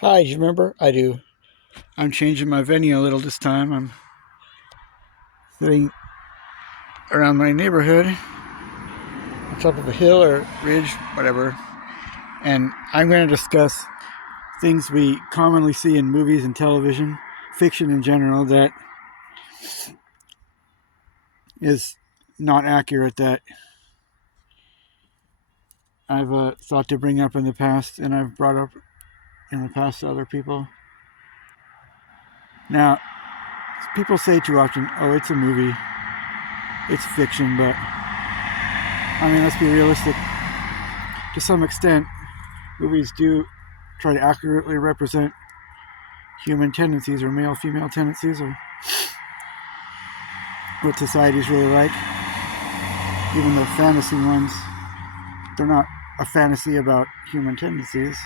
Hi, do you remember? I do. I'm changing my venue a little this time. I'm sitting around my neighborhood on top of a hill or ridge, whatever. And I'm going to discuss things we commonly see in movies and television, fiction in general, that is not accurate, that I've thought to bring up in the past and I've brought up in the past to other people. Now, people say too often, oh, it's a movie, it's fiction, but I mean, let's be realistic. To some extent, movies do try to accurately represent human tendencies or male-female tendencies or what society's really like. Even the fantasy ones, they're not a fantasy about human tendencies.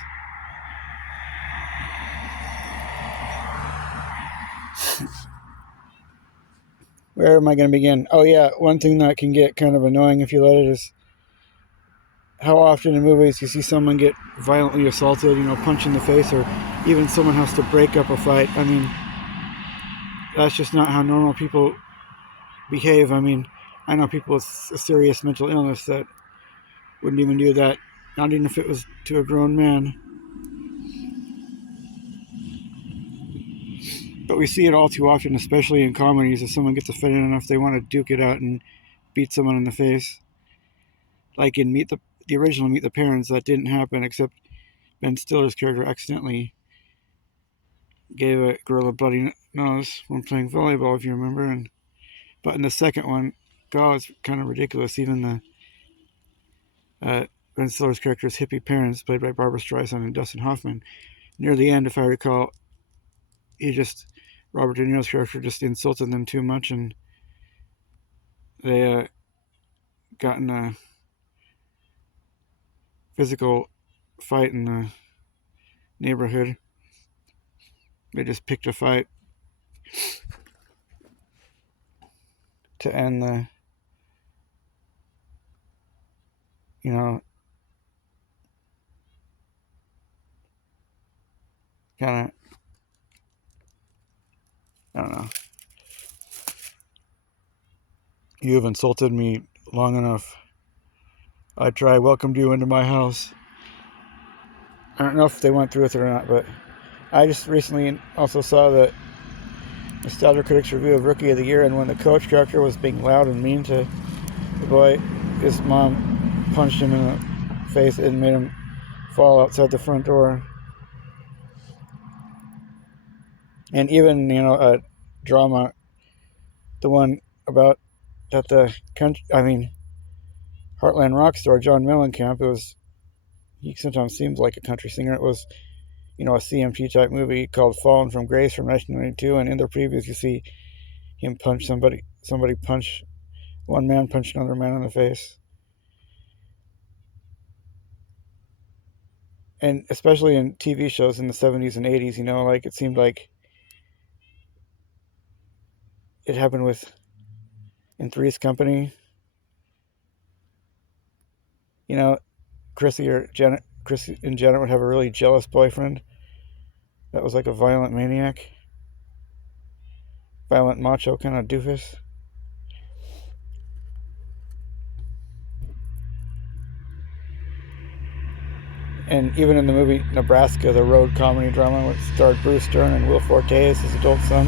Where am I going to begin? Oh yeah, one thing that can get kind of annoying if you let it is how often in movies you see someone get violently assaulted, punch in the face, or even someone has to break up a fight. I mean, that's just not how normal people behave. I mean, I know people with a serious mental illness that wouldn't even do that, not even if it was to a grown man. But we see it all too often, especially in comedies. If someone gets offended enough, they want to duke it out and beat someone in the face. Like in the original Meet the Parents, that didn't happen, except Ben Stiller's character accidentally gave a girl a bloody nose when playing volleyball, if you remember. But in the second one, God, it's kind of ridiculous. Even Ben Stiller's character's hippie parents, played by Barbara Streisand and Dustin Hoffman, near the end, if I recall, Robert De Niro's character just insulted them too much, and they got in a physical fight in the neighborhood. They just picked a fight to end the, kind of, I don't know. You have insulted me long enough. I try welcomed you into my house. I don't know if they went through with it or not, but I just recently also saw the Nostalgia Critics review of Rookie of the Year, and when the coach character was being loud and mean to the boy, his mom punched him in the face and made him fall outside the front door. And even, a drama, the one about that the country, Heartland rock star John Mellencamp, he sometimes seems like a country singer. It was, a CMT type movie called Fallen from Grace from 1992, and in the previews you see him punch one man punched another man in the face. And especially in TV shows in the 70s and 80s, it seemed like it happened in Three's Company. Chrissy and Janet would have a really jealous boyfriend that was like a violent maniac, violent macho kind of doofus. And even in the movie Nebraska, the road comedy drama, which starred Bruce Dern and Will Forte as his adult son,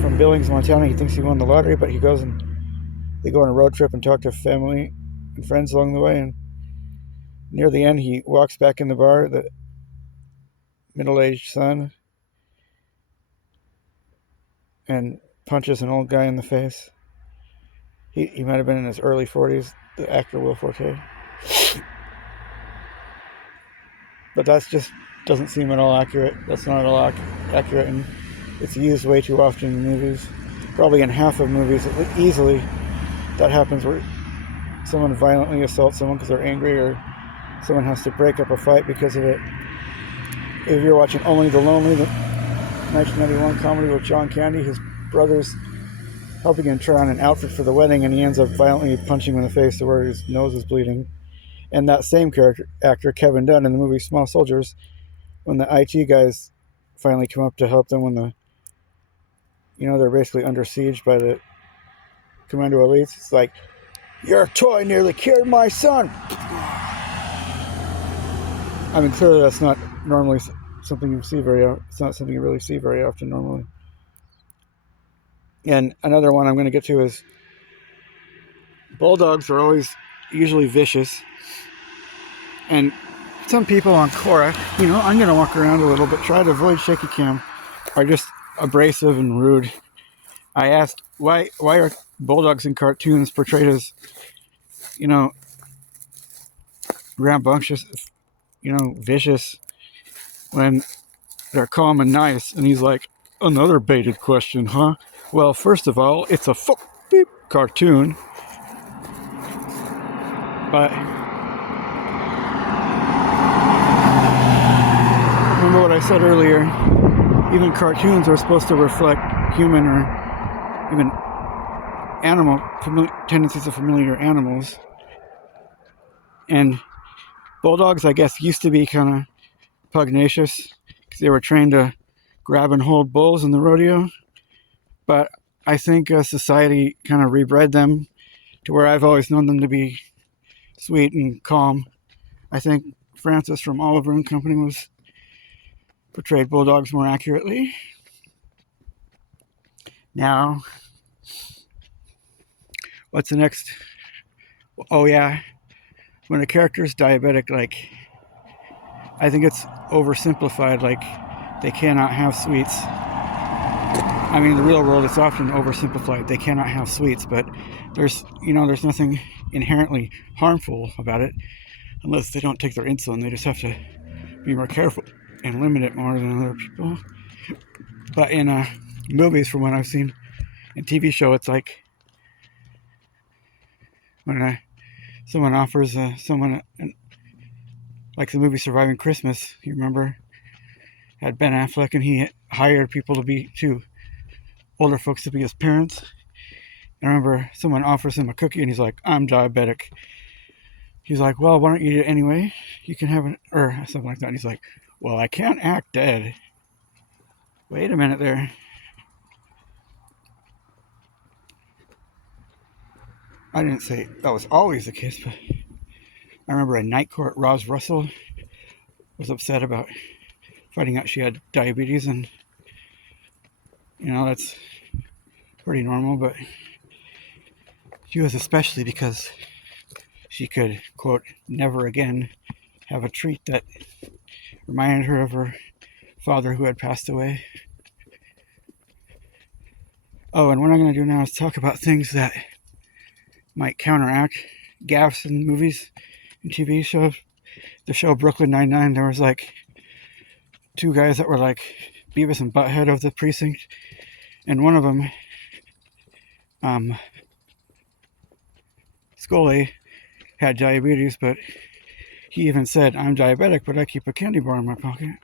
from Billings, Montana, he thinks he won the lottery, but they go on a road trip and talk to family and friends along the way, and near the end he walks back in the bar, the middle-aged son, and punches an old guy in the face. He might have been in his early 40s, the actor Will Forte. But that's just doesn't seem at all accurate. That's not at all accurate, and it's used way too often in movies. Probably in half of movies, easily, that happens where someone violently assaults someone because they're angry, or someone has to break up a fight because of it. If you're watching Only the Lonely, the 1991 comedy with John Candy, his brother's helping him try on an outfit for the wedding, and he ends up violently punching him in the face to where his nose is bleeding. And that same actor, Kevin Dunn, in the movie Small Soldiers, when the IT guys finally come up to help them when they're basically under siege by the commando elites. It's like, your toy nearly killed my son. I mean, clearly that's not normally something you see very often. It's not something you really see very often normally. And another one I'm going to get to is bulldogs are usually vicious. And some people on Quora, I'm going to walk around a little bit, try to avoid shaky cam, are just abrasive and rude. I asked, why are bulldogs in cartoons portrayed as, rambunctious, vicious, when they're calm and nice? And he's like, another baited question, huh? Well, first of all, it's a beep cartoon. But remember what I said earlier, even cartoons are supposed to reflect human or even animal tendencies of familiar animals. And bulldogs, I guess, used to be kind of pugnacious because they were trained to grab and hold bulls in the rodeo. But I think society kind of rebred them to where I've always known them to be sweet and calm. I think Francis from Oliver and Company portrayed bulldogs more accurately. Now, what's the next? Oh yeah, when a character is diabetic, like, I think it's oversimplified, like they cannot have sweets. I mean, in the real world, it's often oversimplified. They cannot have sweets, but there's nothing inherently harmful about it unless they don't take their insulin. They just have to be more careful and limit it more than other people. But in movies, from what I've seen, in TV show, it's like when someone offers someone, like the movie Surviving Christmas, you remember, had Ben Affleck, and he hired people older folks to be his parents. I remember someone offers him a cookie, and he's like, I'm diabetic. He's like, well, why don't you eat it anyway? You can have or something like that. And he's like, well, I can't act dead. Wait a minute there. I didn't say that was always the case, but I remember a Night Court, Roz Russell was upset about finding out she had diabetes, and that's pretty normal, but she was especially because she could, quote, never again have a treat that reminded her of her father who had passed away. Oh, and what I'm going to do now is talk about things that might counteract gaffes in movies and TV shows. The show Brooklyn Nine-Nine, there was like two guys that were like Beavis and Butthead of the precinct, and one of them, Scully, had diabetes, but he even said, I'm diabetic, but I keep a candy bar in my pocket.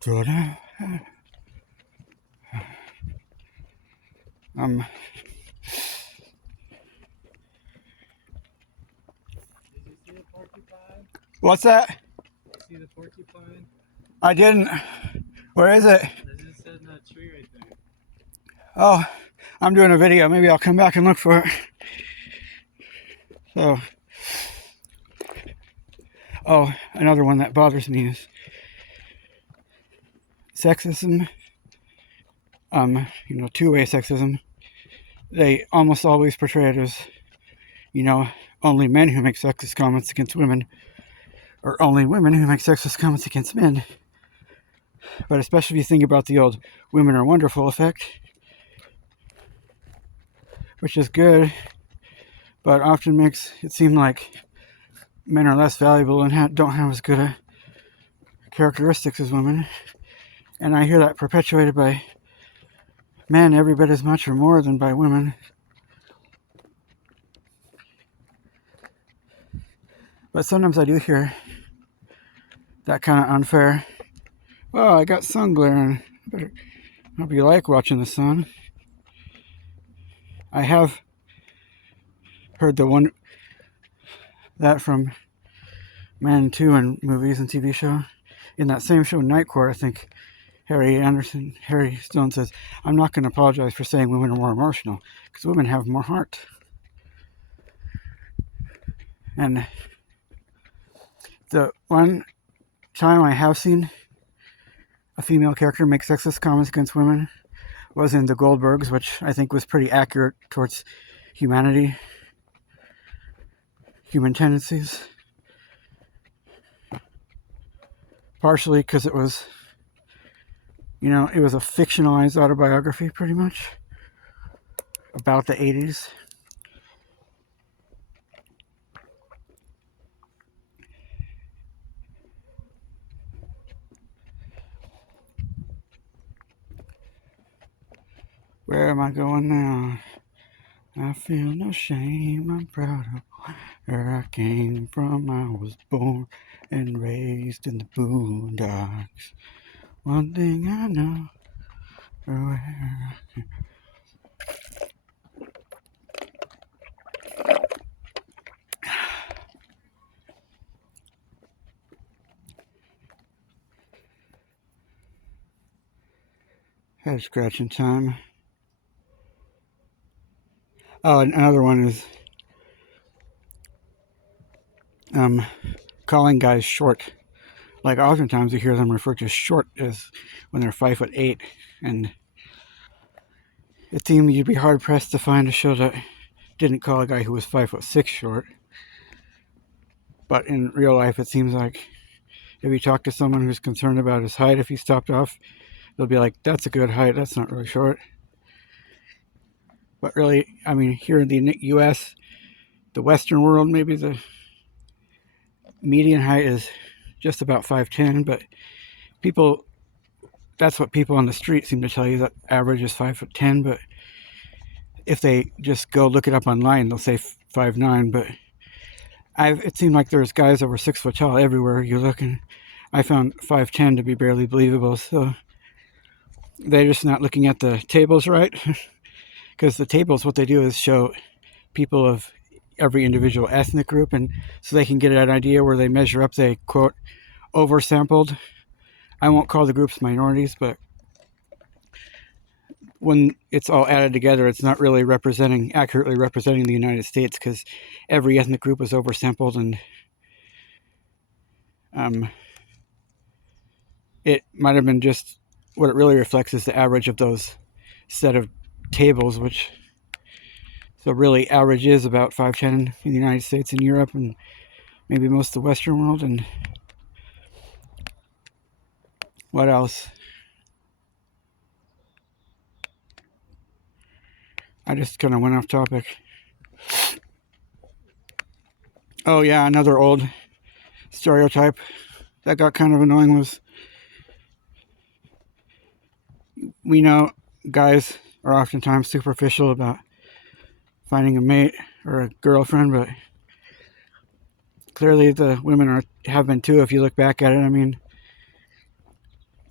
Did you see the porcupine? What's that? Did you see the porcupine? I didn't. Where is it? It's just in that tree right there. Oh, I'm doing a video. Maybe I'll come back and look for it. So, another one that bothers me is sexism. Two-way sexism. They almost always portray it as, only men who make sexist comments against women, or only women who make sexist comments against men. But especially if you think about the old women are wonderful effect, which is good, but often makes it seem like men are less valuable and don't have as good a characteristics as women. And I hear that perpetuated by men every bit as much or more than by women. But sometimes I do hear that kind of unfair, well, I got sun glare, and hope you like watching the sun. I have heard that from men too in movies and TV show. In that same show, Night Court, I think Harry Stone says, "I'm not going to apologize for saying women are more emotional because women have more heart." And the one time I have seen a female character make sexist comments against women was in The Goldbergs, which I think was pretty accurate towards humanity, human tendencies. Partially because it was, it was a fictionalized autobiography pretty much about the 80s. Where am I going now? I feel no shame, I'm proud of where I came from. I was born and raised in the boondocks. One thing I know, where head scratching time. Oh, and another one is calling guys short. Like oftentimes you hear them referred to short as when they're 5'8", and it seemed you'd be hard pressed to find a show that didn't call a guy who was 5'6" short. But in real life, it seems like if you talk to someone who's concerned about his height, if he stopped off, they'll be like, "That's a good height. That's not really short." But really, I mean, here in the U.S., the Western world, maybe the median height is just about 5'10", but that's what people on the street seem to tell you, that average is 5'10", but if they just go look it up online, they'll say 5'9", but it seemed like there's guys over 6 foot tall everywhere you look, and I found 5'10" to be barely believable, so they're just not looking at the tables right, because the tables, what they do is show people of every individual ethnic group, and so they can get an idea where they measure up, they quote, oversampled. I won't call the groups minorities, but when it's all added together, it's not really accurately representing the United States, because every ethnic group is oversampled, and it might have been just what it really reflects is the average of those set of tables, which so really average is about 5'10" in the United States and Europe and maybe most of the Western world. And what else? I just kind of went off topic. Oh yeah, another old stereotype that got kind of annoying was, we know guys are oftentimes superficial about finding a mate or a girlfriend, but clearly the women have been too, if you look back at it. I mean,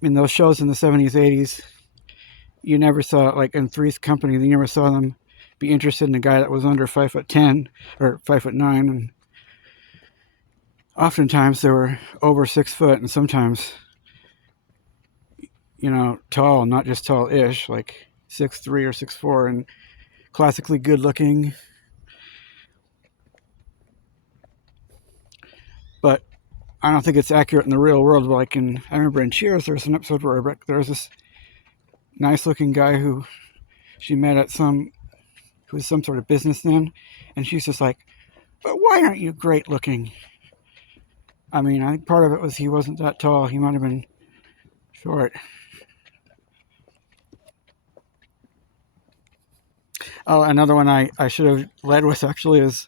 in those shows in the 70s, 80s, you never saw, like in Three's Company, you never saw them be interested in a guy that was under 5'10" or 5'9", and oftentimes they were over 6 foot, and sometimes, tall, not just tall-ish, like 6'3" or 6'4", and classically good looking. But I don't think it's accurate in the real world. Like I remember in Cheers, there was an episode where there was this nice looking guy who she met at who was some sort of businessman, and she's just like, "But why aren't you great looking?" I mean, I think part of it was he wasn't that tall. He might have been short. Oh, another one I should have led with actually is,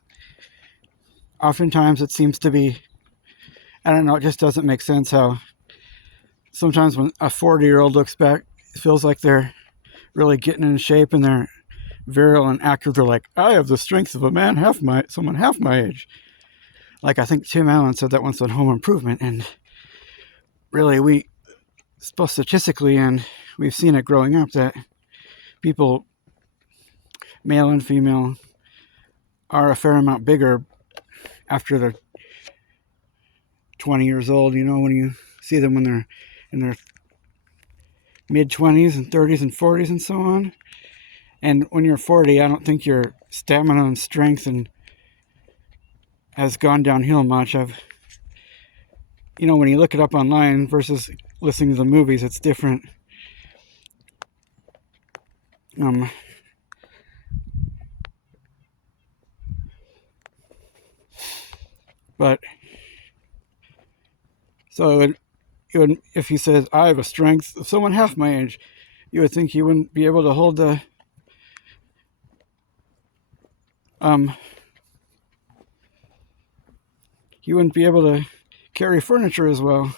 oftentimes it seems to be, I don't know, it just doesn't make sense how sometimes when a 40-year-old looks back, it feels like they're really getting in shape and they're virile and active. They're like, "I have the strength of a man someone half my age." Like, I think Tim Allen said that once on Home Improvement, and really, statistically, and we've seen it growing up, that people, male and female, are a fair amount bigger after 20 years old, you know, when you see them when they're in their mid-20s and 30s and 40s and so on. And when you're 40, I don't think your stamina and strength and has gone downhill much. You know, when you look it up online versus listening to the movies, it's different. But so if he says I have a strength of someone half my age, you would think he wouldn't be able to hold the he wouldn't be able to carry furniture as well.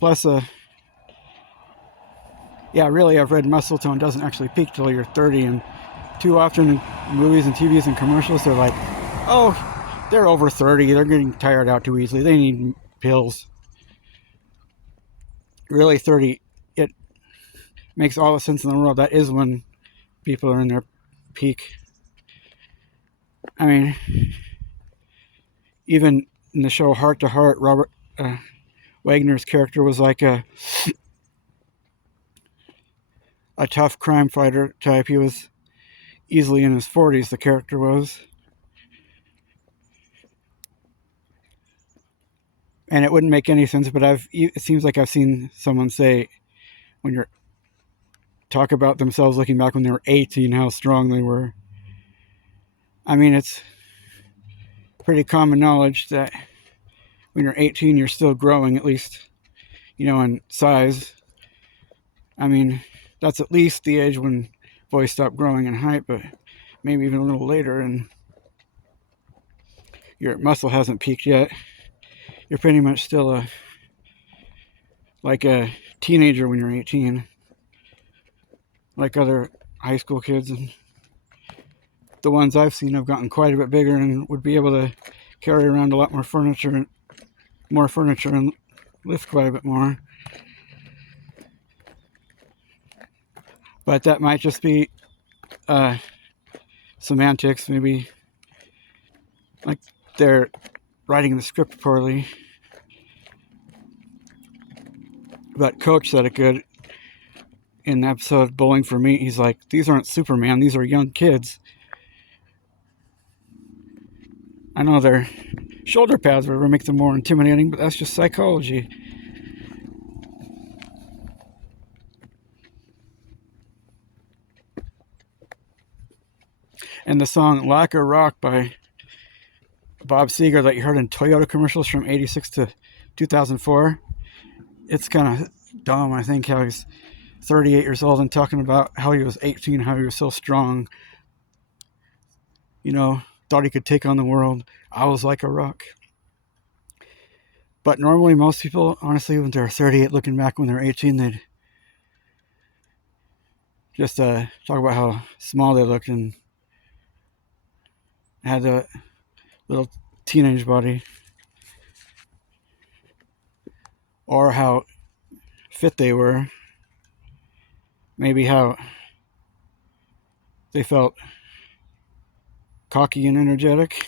Plus, yeah, really, I've read muscle tone doesn't actually peak till you're 30, and too often in movies and TVs and commercials, they're like, oh, they're over 30, they're getting tired out too easily, they need pills. Really, 30, it makes all the sense in the world. That is when people are in their peak. I mean, even in the show Heart to Heart, Robert Wagner's character was like a tough crime fighter type. He was easily in his 40s, the character was. And it wouldn't make any sense, but it seems like I've seen someone say, when you're talk about themselves looking back when they were 18, how strong they were. I mean, it's pretty common knowledge that when you're 18, you're still growing, at least, you know, in size. I mean, that's at least the age when boys stop growing in height, but maybe even a little later, and your muscle hasn't peaked yet. You're pretty much still like a teenager when you're 18, like other high school kids. And the ones I've seen have gotten quite a bit bigger and would be able to carry around a lot more furniture and lift quite a bit more. But that might just be semantics. Maybe like they're writing the script poorly. But Coach said it good in the episode Bowling for Meat. He's like, these aren't Superman, these are young kids. I know their shoulder pads would make them more intimidating, but that's just psychology. And the song Like a Rock by Bob Seger that you heard in Toyota commercials from 86 to 2004, it's kind of dumb, I think, how he's 38 years old and talking about how he was 18, how he was so strong, you know, thought he could take on the world. I was like a rock. But normally most people, honestly, when they're 38, looking back when they're 18, they'd just talk about how small they looked and had a little teenage body, or how fit they were, maybe how they felt cocky and energetic.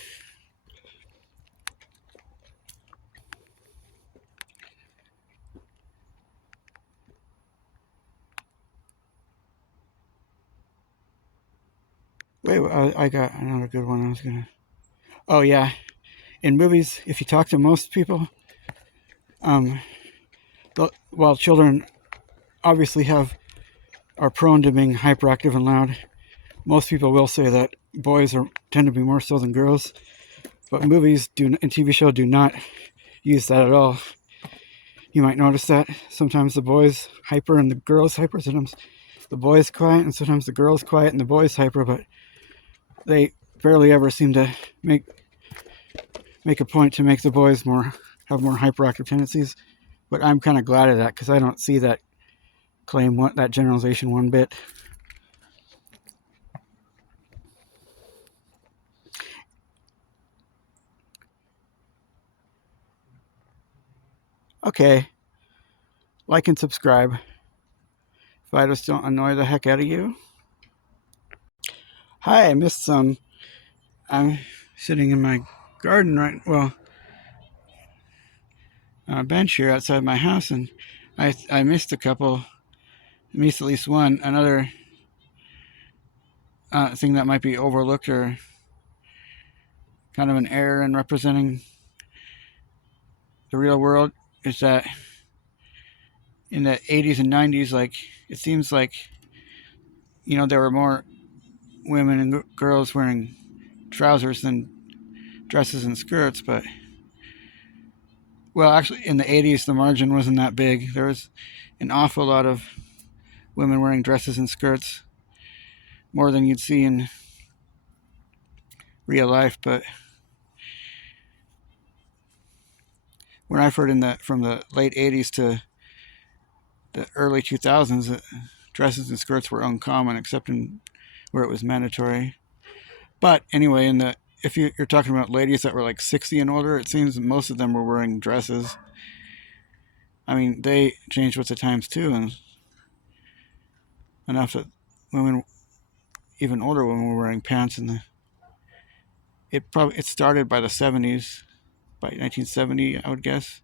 Wait, I got another good one I was gonna. Oh yeah, in movies, if you talk to most people, while children obviously are prone to being hyperactive and loud, most people will say that boys tend to be more so than girls. But movies and TV shows do not use that at all. You might notice that sometimes the boys hyper and the girls hyper. Sometimes the boys quiet and sometimes the girls quiet and the boys hyper. But they barely ever seem to make a point to make the boys have more hyperactive tendencies. But I'm kind of glad of that, because I don't see that that generalization one bit. Okay, like and subscribe if I just don't annoy the heck out of you. Hi, I missed some I'm sitting in my garden on a bench here outside my house, and I missed a couple. I missed at least one. Another thing that might be overlooked or kind of an error in representing the real world is that in the 80s and 90s, like it seems like there were more women and girls wearing trousers than dresses and skirts, but well, actually, in the 80s, the margin wasn't that big. There was an awful lot of women wearing dresses and skirts, more than you'd see in real life. But when I've heard from the late 80s to the early 2000s, dresses and skirts were uncommon, except in where it was mandatory. But anyway, if you're talking about ladies that were like 60 and older, it seems most of them were wearing dresses. I mean, they changed with the times too, and enough that women, even older women, were wearing pants. It started by the 70s, by 1970, I would guess.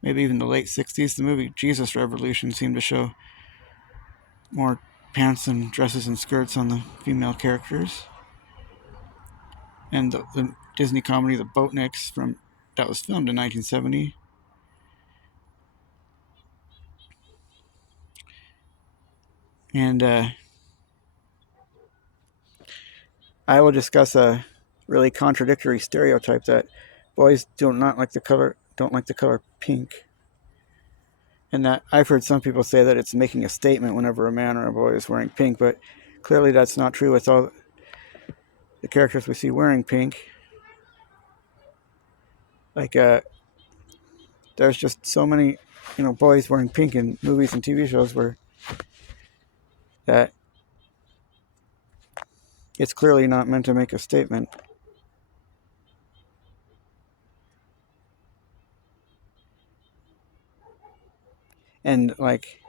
Maybe even the late 60s. The movie Jesus Revolution seemed to show more pants and dresses and skirts on the female characters. And the Disney comedy The Boatniks that was filmed in 1970. And I will discuss a really contradictory stereotype that boys don't like the color pink. And that I've heard some people say that it's making a statement whenever a man or a boy is wearing pink, but clearly that's not true with all the characters we see wearing pink. Like there's just so many boys wearing pink in movies and TV shows where that it's clearly not meant to make a statement. And like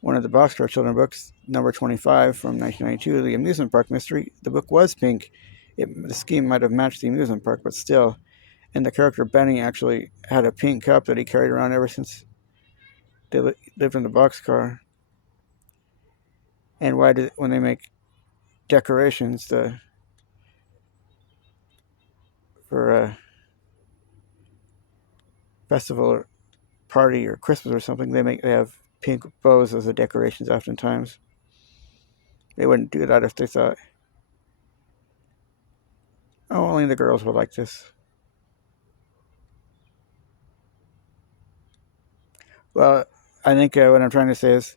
one of the Boxcar Children books, number 25 from 1992, The Amusement Park Mystery, the book was pink. The scheme might have matched the amusement park, but still. And the character Benny actually had a pink cup that he carried around ever since they lived in the boxcar. And when they make decorations for a festival or party or Christmas or something, they have pink bows as the decorations oftentimes. They wouldn't do that if they thought, oh, only the girls would like this. Well, I think what I'm trying to say is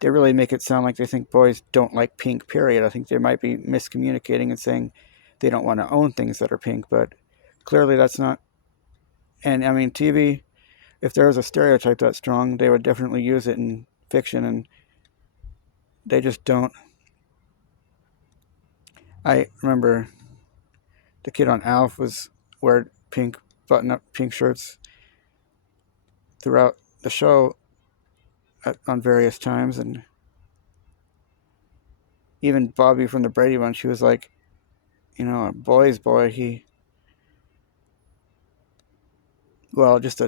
they really make it sound like they think boys don't like pink, period. I think they might be miscommunicating and saying they don't want to own things that are pink, but clearly that's not. And I mean, TV, if there was a stereotype that strong, they would definitely use it in fiction, and they just don't. I remember the kid on Alf was wearing pink button-up pink shirts throughout the show on various times, and even Bobby from the Brady Bunch, he was like, a boy's boy. Just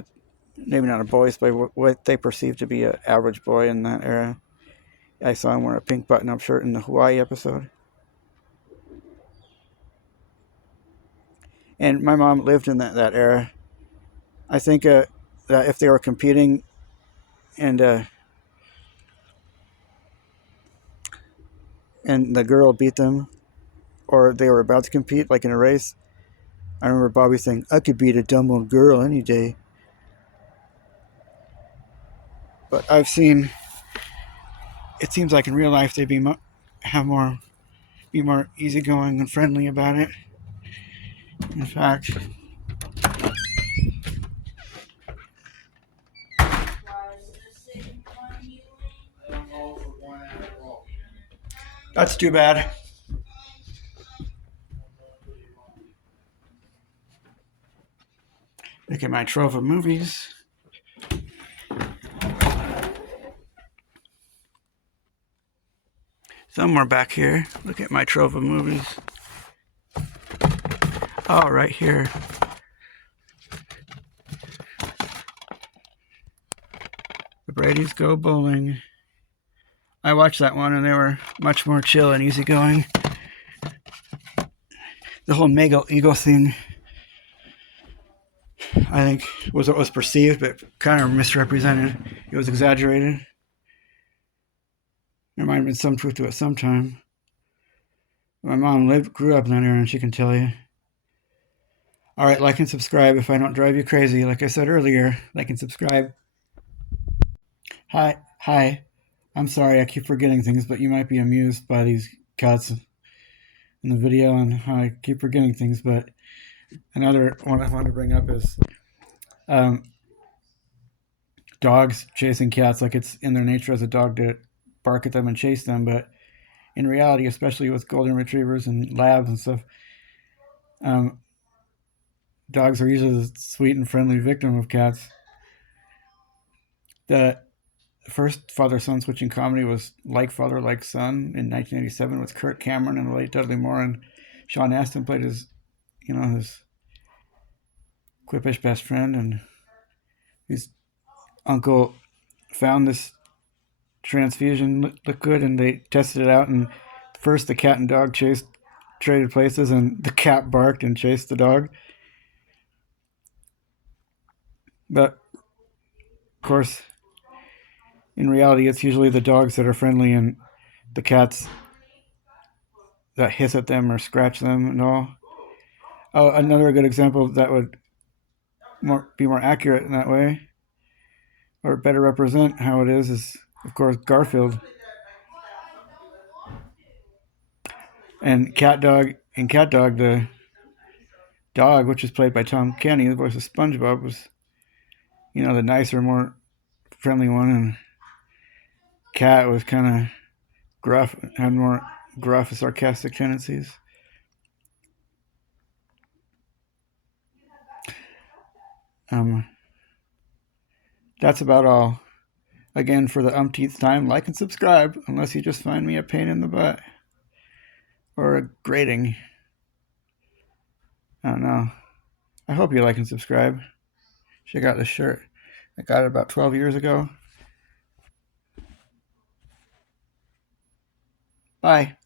maybe not a boy's boy, what they perceived to be an average boy in that era. I saw him wear a pink button-up shirt in the Hawaii episode. And my mom lived in that era. I think that if they were competing and the girl beat them, or they were about to compete, like in a race, I remember Bobby saying, "I could beat a dumb old girl any day." But it seems like in real life they'd be more easygoing and friendly about it. In fact, that's too bad. Look at my trove of movies. Somewhere back here. Look at my trove of movies. Oh, right here. The Brady's Go Bowling. I watched that one and they were much more chill and easygoing. The whole mega ego thing, I think, was what was perceived, but kind of misrepresented. It was exaggerated. There might have been some truth to it sometime. My mom grew up in that era, and she can tell you. All right, like and subscribe if I don't drive you crazy. Like I said earlier, like and subscribe. Hi. I'm sorry, I keep forgetting things, but you might be amused by these cuts in the video and how I keep forgetting things. But another one I want to bring up is um, dogs chasing cats. Like it's in their nature as a dog to bark at them and chase them, but in reality, especially with golden retrievers and labs and stuff, um, dogs are usually the sweet and friendly victim of cats. The first father-son switching comedy was Like Father, Like Son in 1987 with Kirk Cameron and the late Dudley Moore, and Sean Astin played his quippish best friend, and his uncle found this transfusion liquid and they tested it out, and first the cat and dog traded places, and the cat barked and chased the dog. But of course, in reality, it's usually the dogs that are friendly and the cats that hiss at them or scratch them and all. Oh, another good example that would be more accurate in that way, or better represent how it is of course Garfield and Cat Dog. In Cat Dog, the dog, which is played by Tom Kenny, the voice of SpongeBob, was the nicer, more friendly one, and Cat was kind of gruff, had more gruff, sarcastic tendencies. Um, that's about all. Again, for the umpteenth time, like and subscribe, unless you just find me a pain in the butt or a grating. I don't know. I hope you like and subscribe. Check out this shirt. I got it about 12 years ago. Bye.